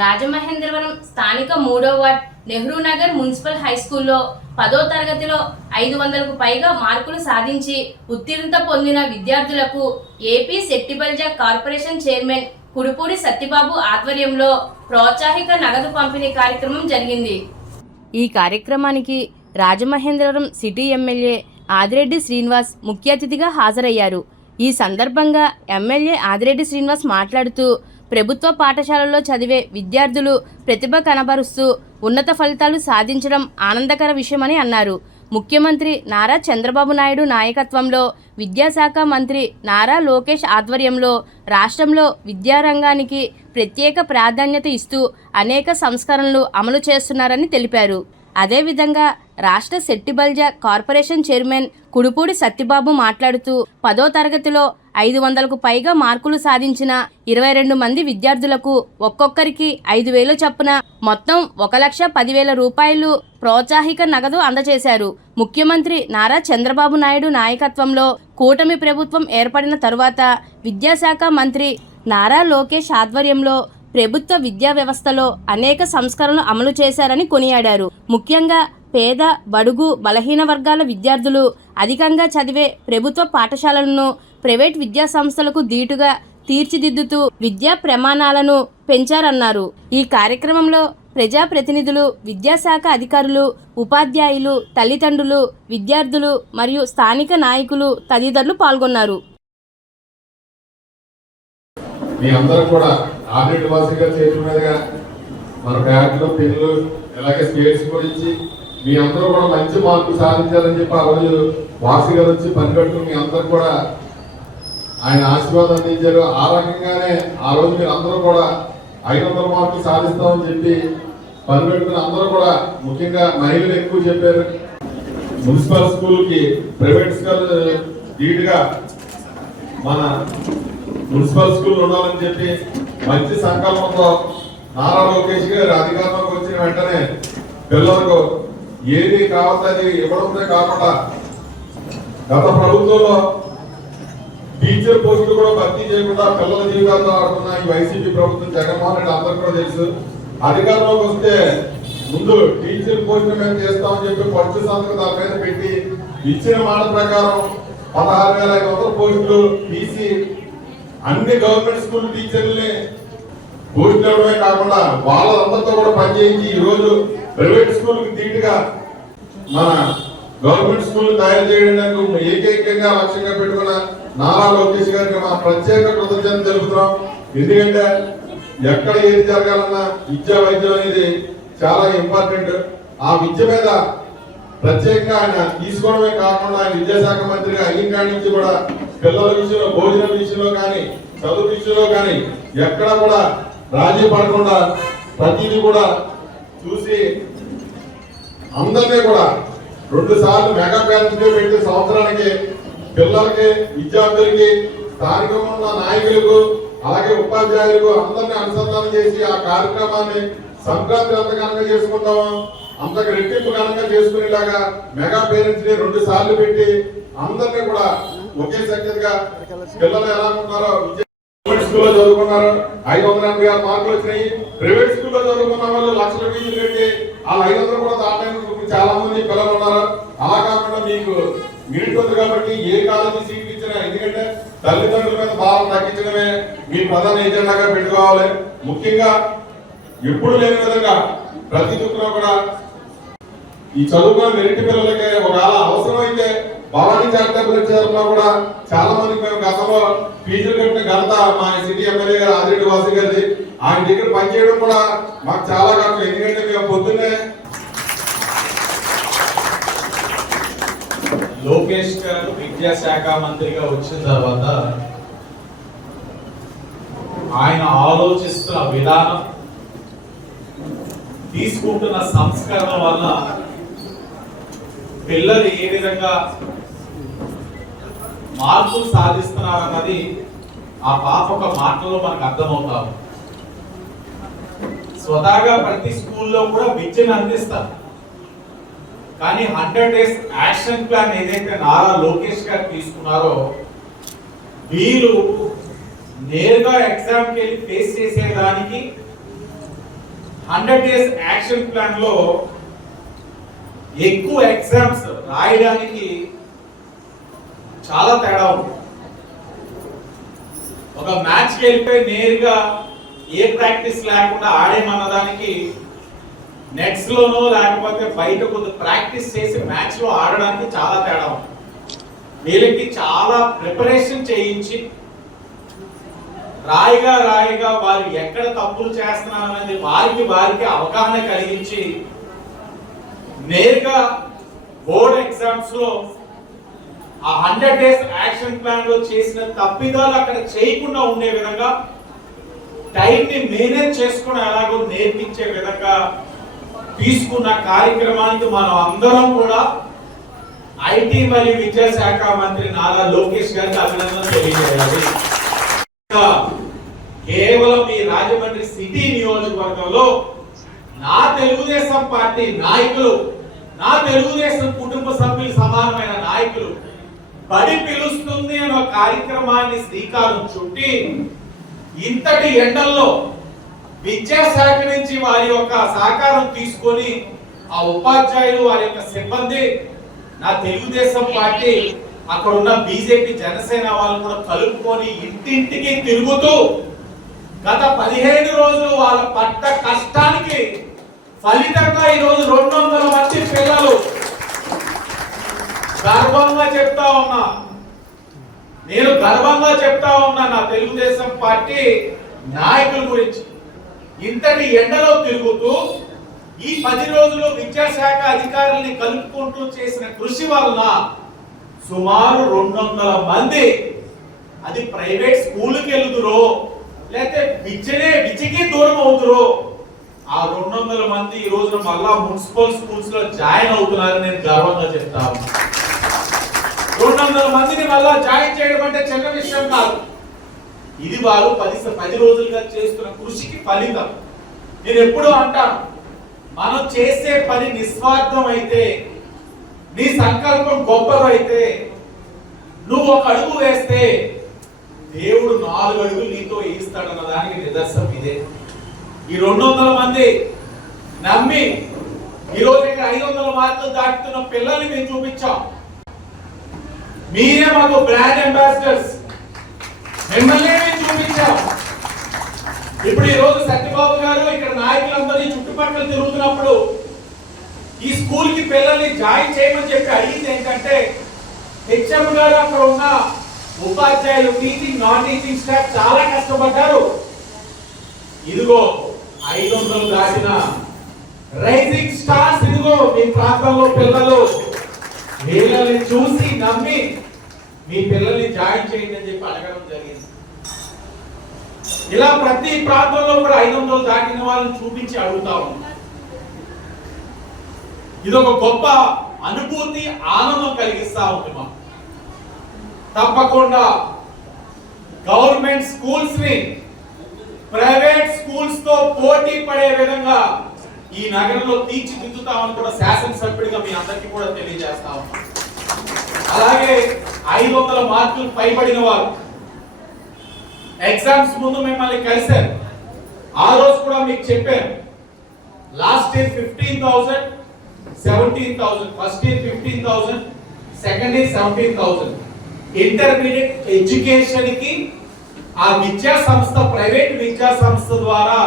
రాజమహేంద్రవరం స్థానిక 3వ ward Nehru Nagar municipal high స్కూల్లో 10వ తరగతిలో 500కు పైగా మార్కులు సాధించి ఉత్తీర్ణత పొందిన విద్యార్థులకు AP Settibalija corporation chairman Kudupudi Satyababu ఆధ్వర్యంలో ప్రోత్సాహిక నగదు పంపిణీ కార్యక్రమం జరిగింది. ఈ కార్యక్రమానికి రాజమహేంద్రవరం సిటీ ఎమ్మెల్యే ఆదిరెడ్డి శ్రీనివాస్ ముఖ్య అతిథిగా హాజరయ్యారు. ఈ సందర్భంగా ఎమ్మెల్యే ఆదిరెడ్డి శ్రీనివాస్ మాట్లాడుతూ ప్రభుత్వ పాఠశాలల్లో చదివే విద్యార్థులు ప్రతిభ కనబరుస్తూ ఉన్నత ఫలితాలు సాధించడం ఆనందకర విషయమని అన్నారు. ముఖ్యమంత్రి నారా చంద్రబాబు నాయుడు నాయకత్వంలో విద్యాశాఖ మంత్రి నారా లోకేష్ ఆధ్వర్యంలో రాష్ట్రంలో విద్యారంగానికి ప్రత్యేక ప్రాధాన్యత ఇస్తూ అనేక సంస్కరణలు అమలు చేస్తున్నారని తెలిపారు. అదేవిధంగా రాష్ట్ర సెట్టిబల్జ కార్పొరేషన్ చైర్మన్ కుడుపూడి సత్యబాబు మాట్లాడుతూ 10వ తరగతిలో 500కు పైగా మార్కులు సాధించిన 22 మంది విద్యార్థులకు ఒక్కొక్కరికి 5,000 చొప్పున మొత్తం 1,10,000 రూపాయలు ప్రోత్సాహిక నగదు అందజేశారు. ముఖ్యమంత్రి నారా చంద్రబాబు నాయుడు నాయకత్వంలో కూటమి ప్రభుత్వం ఏర్పడిన తరువాత విద్యాశాఖ మంత్రి నారా లోకేష్ ఆధ్వర్యంలో ప్రభుత్వ విద్యా వ్యవస్థలో అనేక సంస్కరణలు అమలు చేశారని కొనియాడారు. ముఖ్యంగా పేద, బడుగు, బలహీన వర్గాల విద్యార్థులు అధికంగా చదివే ప్రభుత్వ పాఠశాలలను ప్రైవేట్ విద్యా సంస్థలకు ధీటుగా తీర్చిదిద్దుతూ విద్యా ప్రమాణాలను పెంచారన్నారు. ఈ కార్యక్రమంలో ప్రజాప్రతినిధులు, విద్యాశాఖ అధికారులు, ఉపాధ్యాయులు, తల్లిదండ్రులు, విద్యార్థులు మరియు స్థానిక నాయకులు తదితరులు పాల్గొన్నారు. మీ అందరూ కూడా ఆదిరెడ్డి వాసి గారు చేతుల మీదుగా మన బ్యాగ్లు, పెన్నులు, అలాగే స్కేట్స్ గురించి మీ అందరూ కూడా మంచి మార్కులు సాధించాలని చెప్పి ఆ రోజు వాసి గారు వచ్చి పని కట్టుకుని మీ అందరూ కూడా ఆయన ఆశీర్వాదం అందించారు. ఆ రకంగానే ఆ రోజు మీరు అందరూ కూడా 500 మార్కులు సాధిస్తామని చెప్పి పని పెట్టుకుని అందరూ కూడా ముఖ్యంగా మహిళలు ఎక్కువ చెప్పారు. మున్సిపల్ స్కూల్కి ప్రైవేట్ స్కూల్ ధీటుగా మన మున్సిపల్ స్కూల్ ఉండాలని చెప్పి మంచి సంకల్పంతో నారా లోకేష్ గారు అధికారంలోకి వచ్చిన వెంటనే పిల్లలకు ఏది కావాలో అది ఇవ్వడంతో కాకుండా గత ప్రభుత్వంలో టీచర్ పోస్టులు కూడా భర్తీ చేయకుండా పిల్లల జీవితాలతో ఆడుతున్న ఈ వైసీపీ ప్రభుత్వం జగన్మోహన్ రెడ్డి అందరూ కూడా తెలుసు. అధికారంలోకి వస్తే ముందు టీచర్ పోస్టుల మీద చేస్తామని చెప్పి పట్టు సంతకం దాని మీద పెట్టి ఇచ్చిన మాట ప్రకారం 16,500 పోస్టులు తీసి అన్ని గవర్నమెంట్ స్కూల్ టీచర్లని పోస్టులు ఇవ్వడమే కాకుండా వాళ్ళందరితో కూడా పనిచేయించి ఈ రోజు ప్రైవేట్ స్కూల్కి ధీటుగా మన గవర్నమెంట్ స్కూల్ తయారు చేయడానికి ఏకైకంగా లక్ష్యంగా పెట్టుకున్న నారా లోకేష్ గారికి మా ప్రత్యేక కృతజ్ఞత తెలుపుతున్నాం. ఎందుకంటే ఎక్కడ ఏది జరగాలన్నా విద్యా వైద్యం అనేది చాలా ఇంపార్టెంట్. ఆ విద్య మీద ప్రత్యేకంగా ఆయన తీసుకోవడమే కాకుండా ఆయన విద్యాశాఖ మంత్రిగా అయిన కాడి నుంచి కూడా పిల్లల విషయంలో, భోజనం విషయంలో కానీ, చదువు విషయంలో కానీ ఎక్కడ కూడా రాజీ పడకుండా ప్రతిదీ కూడా చూసి అందరినీ కూడా 2 సార్లు మెగా పేరెంట్స్ పెట్టి సంవత్సరానికి పిల్లలకి, విద్యార్థులకి, స్థానికంగా ఉన్న నాయకులకు, అలాగే ఉపాధ్యాయులకు అందరినీ అనుసంధానం చేసి ఆ కార్యక్రమాన్ని సంక్రాంతి అంత ఘనంగా చేసుకుంటాము, అంతకు రెట్టింపు ఘనంగా చేసుకునేలాగా మెగా పేరెంట్స్ ని 2 సార్లు పెట్టి అందరినీ కూడా ఒకే సంఖ్యగా పిల్లలు ఎలా ఉన్నారో స్కూల్లో చదువుకున్నారు 586 మార్కులు వచ్చినాయి. ప్రైవేట్ స్కూల్లో చదువుకున్న వాళ్ళు లక్షల ఫీజులు పెట్టి ఆ 500 కూడా దాటడానికి చాలా మంది పిల్లలు ఉన్నారు. అలా కాకుండా మీకు మినిట్ ఉంది కాబట్టి ఏ కాలేజీ సీట్ ఇచ్చినా, ఎందుకంటే తల్లిదండ్రుల మీద భారం తగ్గించడమే మీ ప్రధాన ఎజెండాగా పెట్టుకోవాలి. ముఖ్యంగా ఎప్పుడు లేని విధంగా ప్రతి దిక్కులో కూడా ఈ చదువుకున్న మెరిట్ పిల్లలకి ఒకవేళ అవసరమైతే భవానీ చారిటబుల్ చేరులో కూడా చాలా మందికి మేము గతంలో ఫీజులు కట్టిన ఘనత మా సిటీ ఎమ్మెల్యే గారు ఆదిరెడ్డి వాసి గారిది. ఆయన దగ్గర పనిచేయడం కూడా మాకు చాలా కష్టం. ఎందుకంటే మేము పొద్దున్నే లోకేష్ గారు విద్యాశాఖ మంత్రిగా వచ్చిన తర్వాత ఆయన ఆలోచిస్తున్న విధానం, తీసుకుంటున్న సంస్కరణ వల్ల పిల్లలు ఏ విధంగా మార్పులు సాధిస్తున్నారన్నది ఆ పాప ఒక మాటలో మనకు అర్థమవుతాము. స్వతహాగా ప్రతి స్కూల్లో కూడా విద్యను అందిస్తారు. కానీ 100 డేస్ యాక్షన్ ప్లాన్ ఏదైతే నారా లోకేష్ గారు తీసుకున్నారో వీరు నేరుగా ఎగ్జామ్కి వెళ్ళి ఫేస్ చేసేదానికి 100 డేస్ యాక్షన్ ప్లాన్ లో ఎక్కువ ఎగ్జామ్స్ రాయడానికి చాలా తేడా ఉంది. ఒక మ్యాచ్కి వెళ్ళిపోయి నేరుగా ఏ ప్రాక్టీస్ లేకుండా ఆడేమన్నదానికి నెట్స్ లోనో లేకపోతే బయట కొంత ప్రాక్టీస్ చేసి మ్యాచ్ లో ఆడడానికి చాలా తేడా ఉంది. వీళ్ళకి చాలా ప్రిపరేషన్ చేయించి రాయిగా వారు ఎక్కడ తప్పులు చేస్తున్నారు అనేది వారికి అవగాహన కలిగించి నేరుగా బోర్డ్ ఎగ్జామ్స్ లో ఆ 100 డేస్ యాక్షన్ ప్లాన్ లో చేసిన తప్పిదాలు అక్కడ చేయకుండా ఉండే విధంగా టైం ని మేనేజ్ చేసుకుని ఎలాగో నేర్పించే విధంగా తీసుకున్న కార్యక్రమానికి మనం అందరం కూడా ఐటీ మరియు విద్యాశాఖ మంత్రి నారా లోకేష్ గారికి అభినందనలు తెలియజేయాలి. కేవలం ఈ రాజమండ్రి సిటీ నియోజకవర్గంలో నా తెలుగుదేశం పార్టీ నాయకులు, నా తెలుగుదేశం కుటుంబ సభ్యులు సమానమైన నాయకులు బడి పిలుస్తుంది అనే కార్యక్రమాన్ని శ్రీకారం చుట్టి ఇంతటి ఎండల్లో విద్యాశాఖ నుంచి వారి యొక్క సహకారం తీసుకొని ఆ ఉపాధ్యాయులు వారి యొక్క సిబ్బంది, నా తెలుగుదేశం పార్టీ అక్కడ ఉన్న బీజేపీ జనసేన వాళ్ళు కూడా కలుపుకొని ఇంటింటికి తిరుగుతూ గత 15 రోజులు వాళ్ళ పట్ట కష్టానికి ఫలితంగా ఈ రోజు 200 మంది పిల్లలు గర్వంగా చెప్తా ఉన్నా, నేను గర్వంగా చెప్తా ఉన్నా నా తెలుగుదేశం పార్టీ నాయకుల గురించి. ఇంతటి ఎండలో తిరుగుతూ ఈ 10 రోజులు విద్యాశాఖ అధికారుల్ని కలుపుకుంటూ చేసిన కృషి వలన సుమారు 200 మంది అది ప్రైవేట్ స్కూల్కి వెళ్తురో లేకపోతే విద్యకి దూరం అవుతురో ఆ 200 మంది ఈ రోజు మళ్ళా మున్సిపల్ స్కూల్స్ లో జాయిన్ అవుతున్నారని నేను గర్వంగా చెప్తాను. 200 మందిని మళ్ళా జాయిన్ చేయడం అంటే చిన్న విషయం కాదు. ఇది వారు 10 రోజులుగా చేస్తున్న కృషికి ఫలితం. నేను ఎప్పుడూ అంటాను, మనం చేసే పని నిస్వార్థం అయితే, నీ సంకల్పం గొప్పదైతే, నువ్వు ఒక అడుగు వేస్తే దేవుడు 4 అడుగులు నీతో వేయిస్తాడన్న దానికి నిదర్శనం ఇదే. ఈ 200 మంది నమ్మి ఈ రోజు ఇక్కడ 500 మార్కులు దాటుతున్న పిల్లల్ని మేము చూపించాం. మీరే మాకు బ్రాండ్ అంబాసిడర్స్, మిమ్మల్ని మేము చూపించాం. ఇప్పుడు ఈ రోజు సత్యబాబు గారు ఇక్కడ నాయకులందరూ ఈ చుట్టుపక్కల తిరుగుతున్నప్పుడు ఈ స్కూల్ కి పిల్లల్ని జాయిన్ చేయమని చెప్పి అడిగింది ఏంటంటే, హెచ్ఎం గారు అక్కడ ఉన్న ఉపాధ్యాయులు, టీచింగ్ నాన్ టీచింగ్ స్టాఫ్ చాలా కష్టపడ్డారు. ఇదిగో 500 దాటిన రైజింగ్ స్టార్స్ ఇదిగో మీ ప్రాంతంలో పిల్లలు, వీళ్ళని చూసి నమ్మి మీ పిల్లల్ని జాయిన్ చేయండి అని చెప్పి అడగడం జరిగింది. ఇలా ప్రతి ప్రాంతంలో కూడా 500 దాటిన వాళ్ళని చూపించి అడుగుతా ఉన్నాం. ఇది ఒక గొప్ప అనుభూతి, ఆనందం కలిగిస్తా ఉంది మాకు. తప్పకుండా గవర్నమెంట్ స్కూల్స్ ని ప్రైవేట్ స్కూల్స్ తో పోటీ పడే విధంగా ఈ నగరంలో తీర్చిదిద్దుతామని కూడా శాసనసభ్యుడిగా మీ అందరికీ కూడా తెలియజేస్తా ఉన్నాం. అలాగే 500 మార్కులు పైబడిన వారు ఎగ్జామ్స్ ముందు మిమ్మల్ని కలిశారు. ఆ రోజు కూడా మీకు చెప్పాను, last year 15,000, 17,000, first year 15,000, second year 17,000. Intermediate education కి ఆ విద్యా సంస్థ, ప్రైవేట్ విద్యా సంస్థ ద్వారా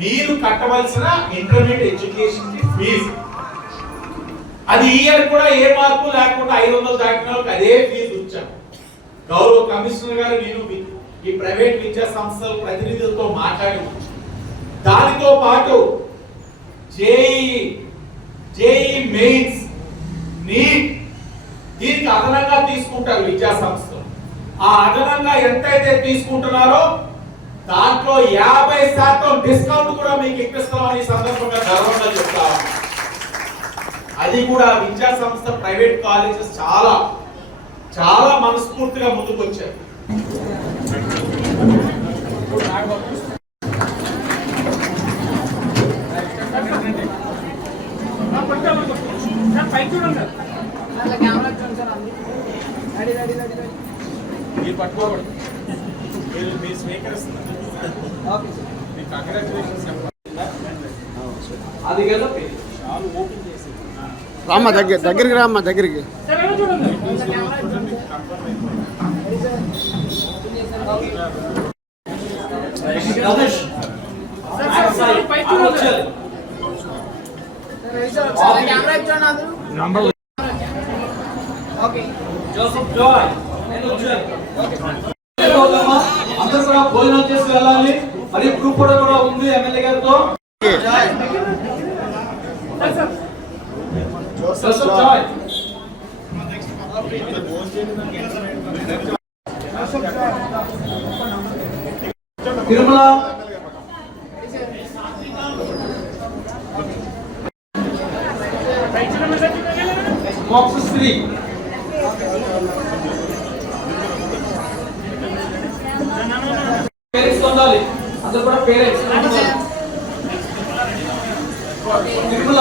మీరు కట్టవలసిన ఇంటర్మీడియట్ ఎడ్యుకేషన్ కి ఫీజు, అది ఈ ఇయర్ కూడా ఏ మార్పు లేకుండా 500 దాటిన వాళ్ళకి అదే ఫీజు ఉంచాం. గౌరవ కమిషనర్ గారు నేను ఈ ప్రైవేట్ విద్యా సంస్థల ప్రతినిధులతో మాట్లాడి, దానితో పాటు జేఈ మెయిన్స్, నీట్ దీనికి అదనంగా తీసుకుంటారు విద్యా సంస్థలు. ఆ అదనంగా ఎంతైతే తీసుకుంటున్నారో దాంట్లో 50% డిస్కౌంట్ కూడా మీకు ఇప్పిస్తామని సందర్భంగా గర్వంగా చెప్తాము. అది కూడా విద్యా సంస్థ, ప్రైవేట్ కాలేజెస్ చాలా చాలా మనస్ఫూర్తిగా ముందుకు వచ్చారు. మీరు పట్టుకోకూడదు, మీరు స్వీకరిస్తున్నారు. మీకు కంగ్రాచులేషన్స్ చెప్పండి. అది కదా రామ్మ దగ్గరికి రామ్మ దగ్గరికి. జోసెఫ్ జాయ్ అందరూ కూడా భోజనం చేసి వెళ్ళాలి. మరి గ్రూప్ ఫోటో కూడా ఉంది ఎమ్మెల్యే గారితో. Joseph Joy Tirumala Mokshasri parents ఉండాలి. అందరూ కూడా పేరెంట్స్. తిరుమల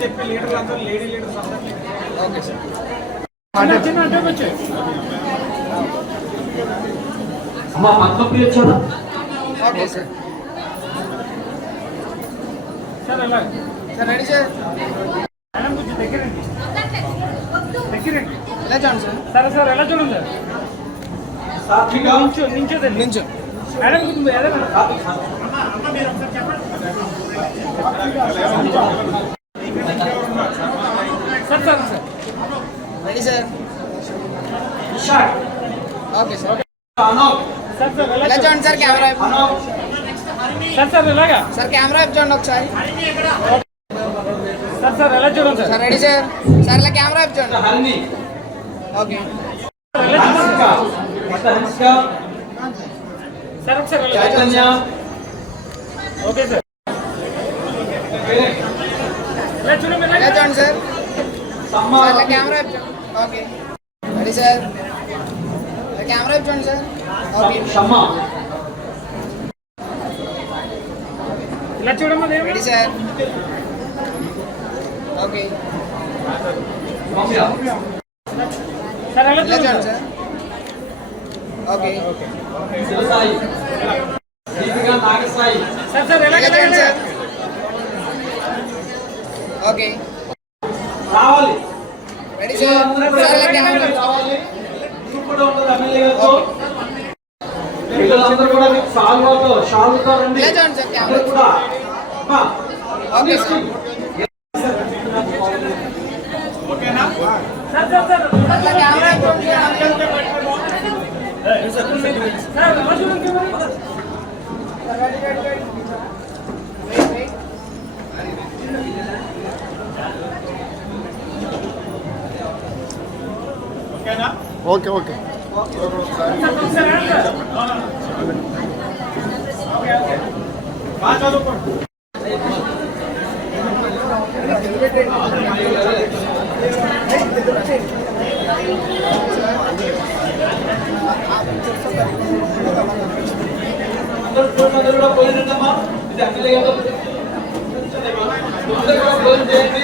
చెప్పే లీడర్లు అందరూ లేడీ లీడర్స్ అమ్మా పద్మప్రియ చూడ సార్ ఎలా చూడండి సాత్విక నించు madam sir sir sir ready sir. Visakha okay sir. Anok sir sir ఇలా చూడండి సార్ కెమెరా వైపు. అనోక్ సార్ సార్ ఎలాగా సార్ కెమెరా వైపు చూడండి ఒకసారి. సార్ సార్ ఎలా చూడండి sir sir ready sir. Sir ఇలా కెమెరా వైపు చూడండి. హరిణి ఓకే హన్సిక హన్సిక సార్ ఒకసారి చైతన్య ఓకే సార్ ఎలా చూడండి ఇలా చూడండి సార్. సమ్మ సార్ ఇలా కెమెరా వైపు చూడండి. Okay ready sir. ఇలా కెమెరా వైపు చూడండి సార్. ఓకే షమ్మ ఇలా చూడమ్మా రెడీ సార్. ఓకే మమ్య సార్ ఎలా ఇలా చూడండి చూడండి sir. Okay Shivasai Deepika Nagasai sir sir ఎలా ఇలా చూడండి సార్. ఓకే రావాలి. Ready sir. సార్ ఇలా కెమెరా వైపు. రావాలి. గ్రూప్ కూడా ఉంటుంది ఎమ్మెల్యే గారితో. పిల్లలందరూ కూడా మీకు షాల్తో రండి. ఇలా చూడండి సార్ కెమెరా. అందరూ కూడా అమ్మా, ఓకే సార్. ఓకేనా సార్ సార్ సార్ ఇలా కెమెరా వైపు చూడండి. సార్ ఎలా చూడండి ఓకేనా ఓకే ఓకే బాగా చదువుకోండి అందరూ కూడా పోయిందమ్మా. ఇది ఎమ్మెల్యే గారితో అందరూ కూడా భోజనం చేయండి.